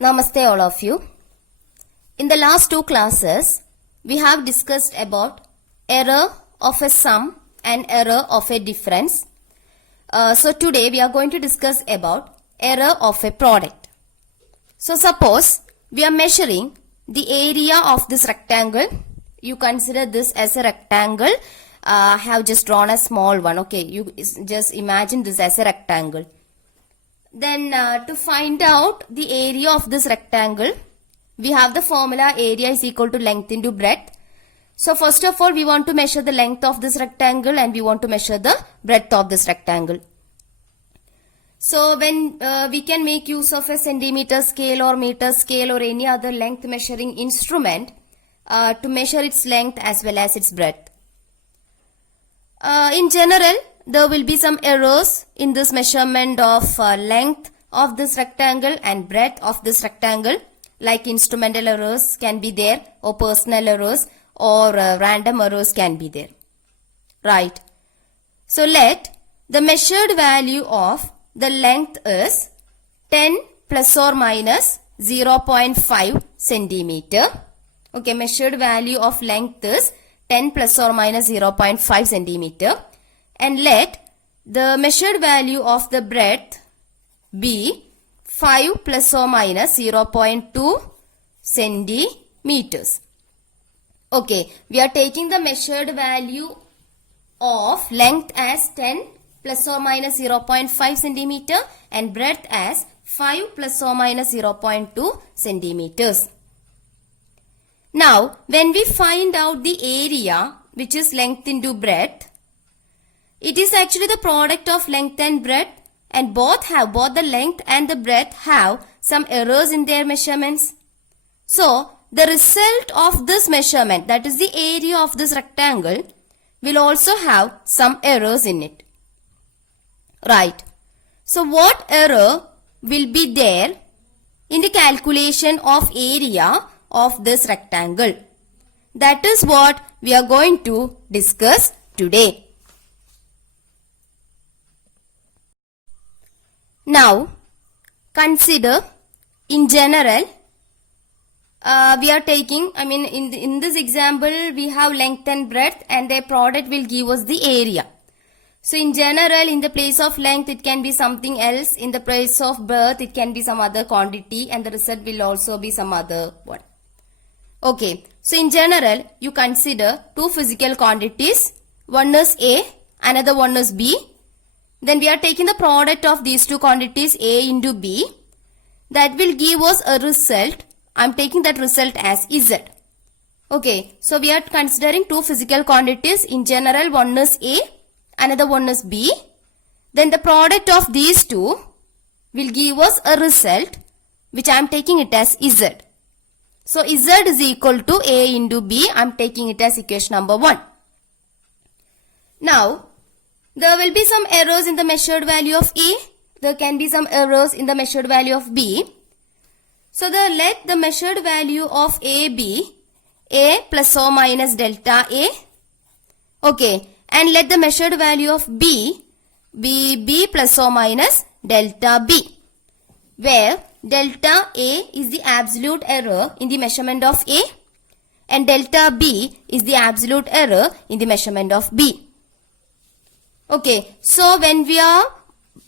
Namaste all of you. In the last two classes, we have discussed about error of a sum and error of a difference. So today we are going to discuss about error of a product. So suppose we are measuring the area of this rectangle. You consider this as a rectangle. I have just drawn a small one. Okay, you just imagine this as a rectangle. Then to find out the area of this rectangle, we have the formula area is equal to length into breadth. So first of all, we want to measure the length of this rectangle and we want to measure the breadth of this rectangle. So when we can make use of a centimeter scale or meter scale or any other length measuring instrument to measure its length as well as its breadth. In general, there will be some errors in this measurement of length of this rectangle and breadth of this rectangle, like instrumental errors can be there, or personal errors, or random errors can be there. Right. So let the measured value of the length is 10 plus or minus 0.5 centimeter. Okay, measured value of length is 10 plus or minus 0.5 centimeter. And let the measured value of the breadth be 5 plus or minus 0.2 centimeters. Okay, we are taking the measured value of length as 10 plus or minus 0.5 centimeter and breadth as 5 plus or minus 0.2 centimeters. Now, when we find out the area, which is length into breadth, it is actually the product of length and breadth, and both the length and the breadth have some errors in their measurements. So, the result of this measurement, that is the area of this rectangle, will also have some errors in it. Right. So, what error will be there in the calculation of area of this rectangle? That is what we are going to discuss today. Now, consider in general, we are taking, in this example, we have length and breadth and their product will give us the area. So, in general, in the place of length, it can be something else. In the place of breadth, it can be some other quantity and the result will also be some other one. Okay. So, in general, you consider two physical quantities. One is A, another one is B. Then we are taking the product of these two quantities A into B. That will give us a result. I am taking that result as Z. Okay. So we are considering two physical quantities. In general, one is A, another one is B. Then the product of these two will give us a result which I am taking it as Z. So Z is equal to A into B. I am taking it as equation number 1. Now, there will be some errors in the measured value of A. There can be some errors in the measured value of B. So let the measured value of A be A plus or minus delta A. Okay. And let the measured value of B be B plus or minus delta B. Where delta A is the absolute error in the measurement of A. And delta B is the absolute error in the measurement of B. Okay, so when we are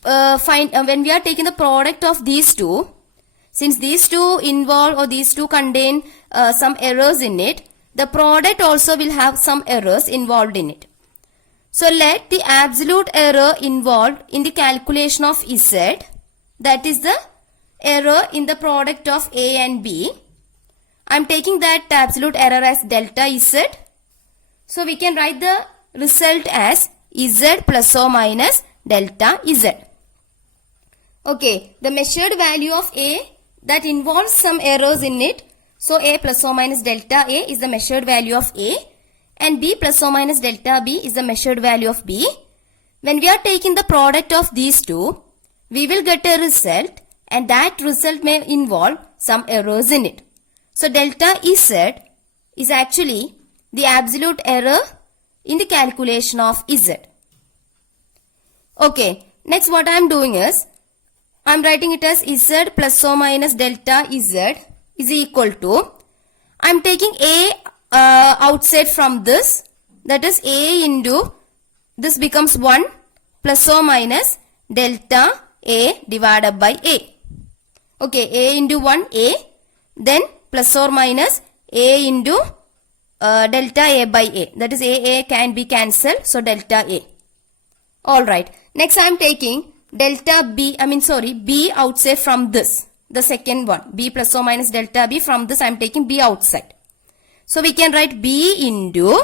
taking the product of these two, since these two involve or these two contain some errors in it, the product also will have some errors involved in it. So let the absolute error involved in the calculation of Z, that is the error in the product of A and B. I am taking that absolute error as delta Z. So we can write the result as Z plus or minus delta Z. Okay, the measured value of A that involves some errors in it. So A plus or minus delta A is the measured value of A and B plus or minus delta B is the measured value of B. When we are taking the product of these two, we will get a result and that result may involve some errors in it. So delta Z is actually the absolute error in the calculation of Z. Okay, next what I am doing is, I'm writing it as Z plus or minus delta Z is equal to, I'm taking A outside from this, that is A into, this becomes 1 plus or minus delta A divided by A. Okay, A into 1 A, then plus or minus A into delta A by A. That is A can be cancelled, so delta A. Alright, next I am taking delta B, B outside from this, the second one, B plus or minus delta B. From this I am taking B outside. So we can write B into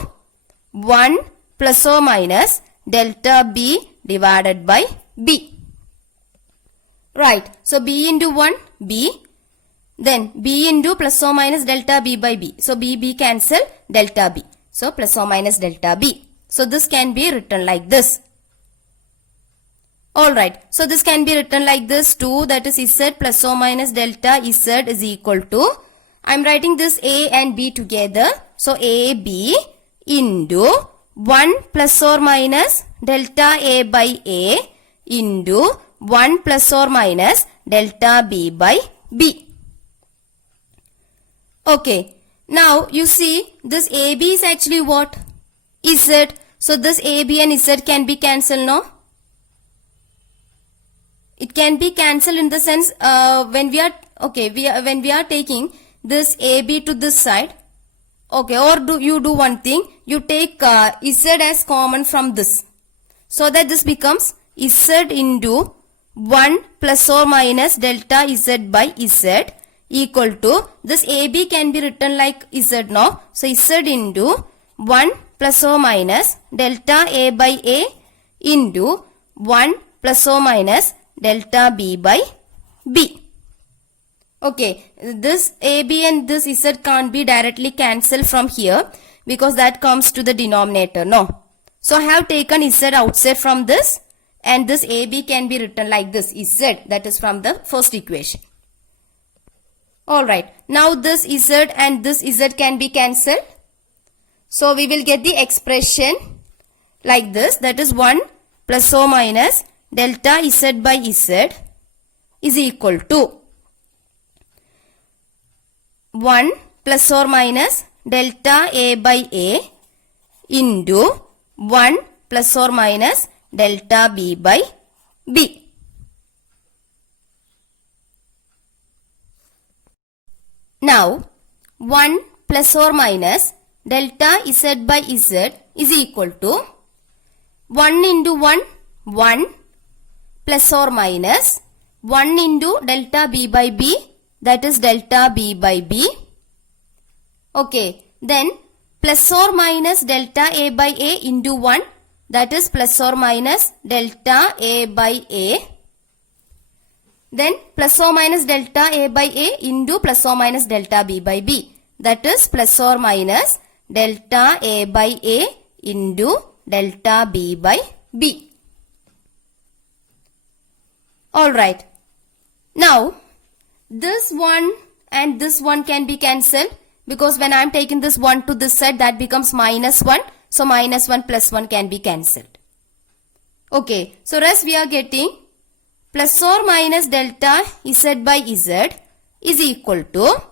1 plus or minus delta B divided by B. Right, so B into 1, B, then B into plus or minus delta B by B. So B cancel, delta B. So plus or minus delta B. So this can be written like this. Alright, so this can be written like this too, that is Z plus or minus delta Z is equal to, I am writing this A and B together. So AB into 1 plus or minus delta A by A into 1 plus or minus delta B by B. Okay, now you see this AB is actually what? Z. So this AB and Z can be cancelled, no? It can be cancelled in the sense when we are taking this AB to this side. Okay, or you do one thing, you take Z as common from this, so that this becomes Z into 1 plus or minus delta Z by Z equal to, this AB can be written like Z now. So Z into 1 plus or minus delta A by A into 1 plus or minus delta B by B. Okay, this AB and this Z can't be directly cancelled from here because that comes to the denominator, no. So I have taken Z outside from this, and this AB can be written like this, Z, that is from the first equation. Alright, now this Z and this Z can be cancelled. So we will get the expression like this, that is 1 plus or minus delta Z by Z is equal to 1 plus or minus delta A by A into 1 plus or minus delta B by B. Now 1 plus or minus delta Z by Z is equal to 1 into 1, 1 plus or minus 1 into delta B by B, that is delta B by B. Okay, then plus or minus delta A by A into 1, that is plus or minus delta A by A. Then plus or minus delta A by A into plus or minus delta B by B, that is plus or minus delta A by A into delta B by B. Alright, now this one and this one can be cancelled because when I am taking this 1 to this side, that becomes minus 1. So minus 1 plus 1 can be cancelled. Okay, so rest we are getting plus or minus delta Z by Z is equal to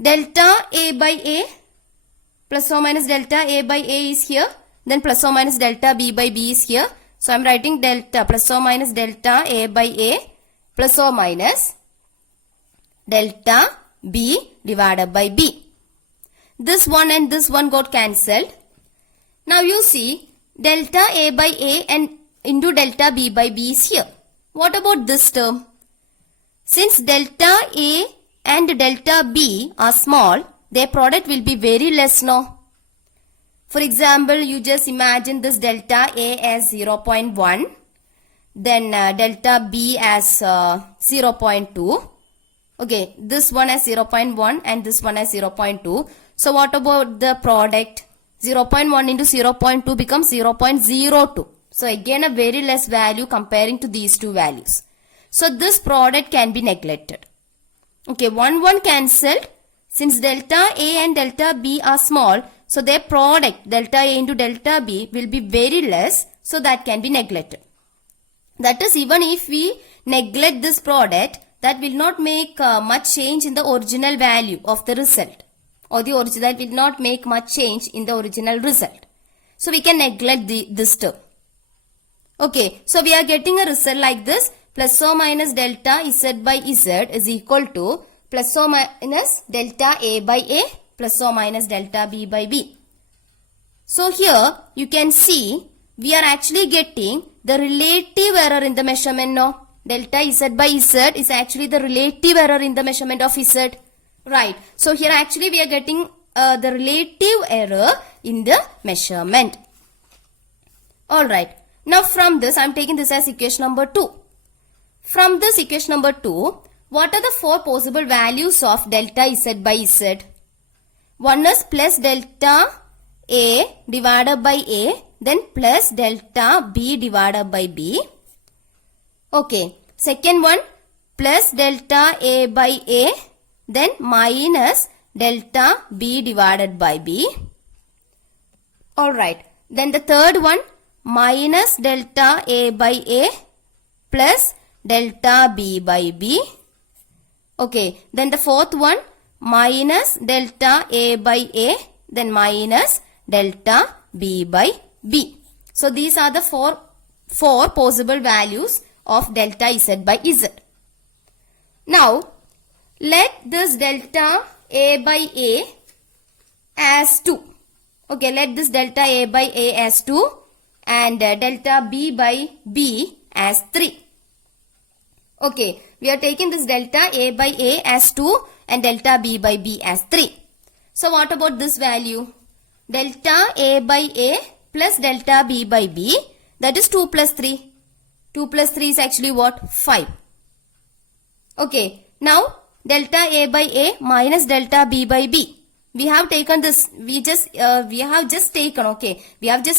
delta A by A, plus or minus delta A by A is here, then plus or minus delta B by B is here. So I am writing delta plus or minus delta A by A plus or minus delta B divided by B. This one and this one got cancelled. Now you see delta A by A and into delta B by B is here. What about this term? Since delta A and delta B are small, their product will be very less now. For example, you just imagine this delta A as 0.1, then delta B as 0.2. Okay, this one as 0.1 and this one as 0.2. So what about the product? 0.1 into 0.2 becomes 0.02. So again a very less value comparing to these two values. So this product can be neglected. Okay, 1 cancelled. Since delta A and delta B are small, so their product delta A into delta B will be very less, so that can be neglected. That is, even if we neglect this product, that will not make much change in the original value of the result. Or that will not make much change in the original result. So we can neglect this term. Okay, so we are getting a result like this. Plus or minus delta Z by Z is equal to plus or minus delta A by A plus or minus delta B by B. So here you can see we are actually getting the relative error in the measurement now. Delta Z by Z is actually the relative error in the measurement of Z. Right. So here actually we are getting the relative error in the measurement. Alright. Now from this I am taking this as equation number 2. From this equation number 2, what are the 4 possible values of delta Z by Z? One is plus delta A divided by A, then plus delta B divided by B. Okay. Second one, plus delta A by A, then minus delta B divided by B. Alright. Then the third one, minus delta A by A plus delta B by B. Okay. Then the fourth one, minus delta A by A, then minus delta B by B. So these are the four possible values of delta Z by Z. Now, let this delta A by A as 2. Okay, let this delta A by A as 2 and delta B by B as 3. Okay, we are taking this delta A by A as 2 and delta B by B as 3. So what about this value? Delta A by A plus delta B by B, that is 2 plus 3. 2 plus 3 is actually what? 5. Okay, now delta A by A minus delta B by B. We have taken this, we have just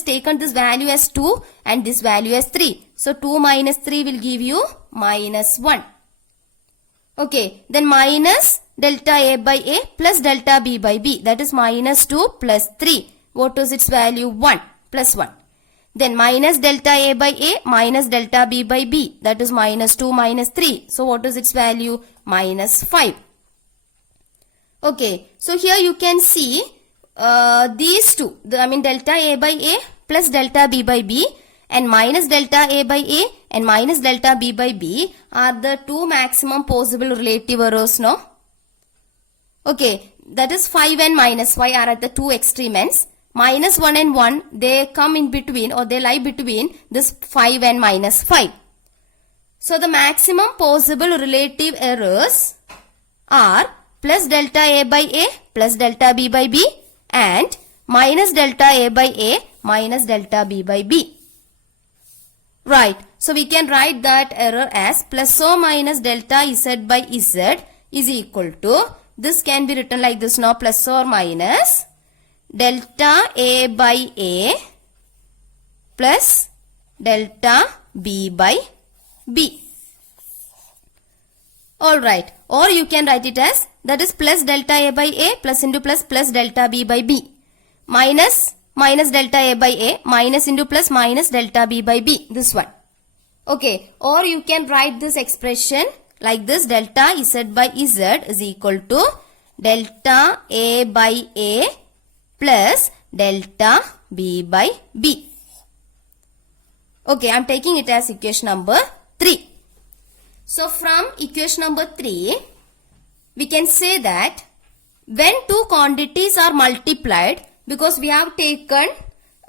taken this value as 2 and this value as 3. So 2 minus 3 will give you minus 1. Okay, then minus delta A by A plus delta B by B, that is minus 2 plus 3. What is its value? 1 plus 1. Then minus delta A by A minus delta B by B, that is minus 2 minus 3. So what is its value? Minus 5. Okay, so here you can see these two, delta A by A plus delta B by B and minus delta A by A and minus delta B by B are the two maximum possible relative errors, no? Okay, that is 5 and minus 5 are at the two extreme ends. Minus 1 and 1, they come in between or they lie between this 5 and minus 5. So the maximum possible relative errors are plus delta A by A plus delta B by B and minus delta A by A minus delta B by B. Right. So we can write that error as plus or minus delta Z by Z is equal to, this can be written like this now, plus or minus delta A by A plus delta B by B. Alright. Or you can write it as, that is plus delta A by A plus into plus delta B by B. Minus delta A by A minus into plus minus delta B by B. This one. Okay. Or you can write this expression like this, delta Z by Z is equal to delta A by A plus delta B by B. Okay, I am taking it as equation number 3. So from equation number 3, we can say that when two quantities are multiplied, because we have taken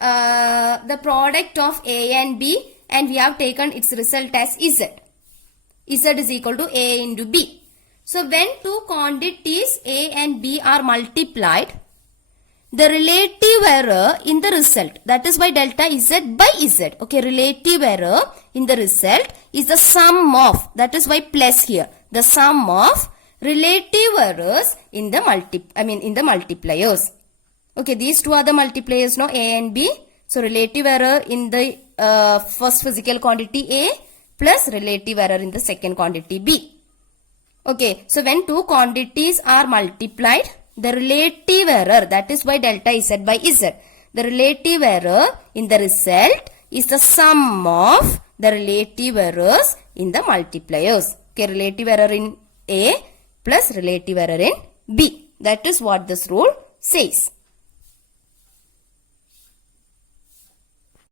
the product of A and B and we have taken its result as Z. Z is equal to A into B. So when two quantities A and B are multiplied, the relative error in the result, that is why delta Z by Z. Okay, relative error in the result is the sum of, that is why plus here, the sum of relative errors in the multipliers. Okay, these two are the multipliers now, A and B. So relative error in the first physical quantity A plus relative error in the second quantity B. Okay, so when two quantities are multiplied, the relative error, that is why delta Z by Z, the relative error in the result is the sum of the relative errors in the multipliers. Okay, relative error in A plus relative error in B. That is what this rule says.